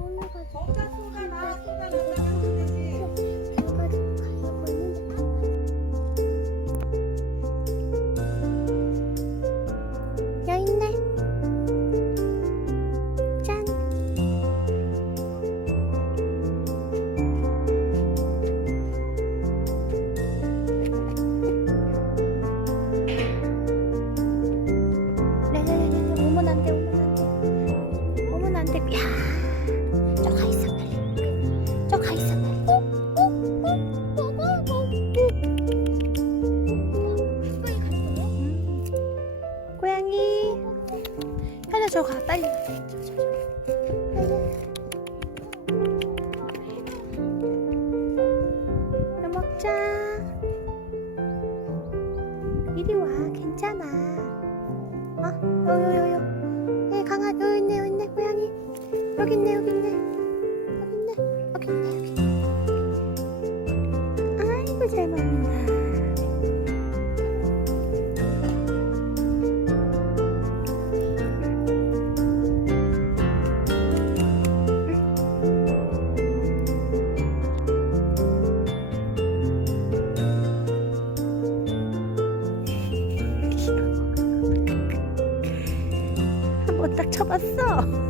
거기다 쏟아놔. 쏟아놨다가 하면 되지. 여기 있네. 짠. 네네네네. 오면 안 돼. 오면 안 돼. 오면 안 돼. 야, 저 가 있어 빨리. 저 가 있어 빨리. 고양이. 하나 저 가 빨리. 너 먹자. 이리 와. 괜찮아. 요요요요. 네, 강아 여기 있네. 여기 있네. 고양이. 여기 있네. 여기 있네. 여기 있네. 여기 있네. 여기 있네. 아이고 잘 먹는다. 한번 딱 쳐봤어.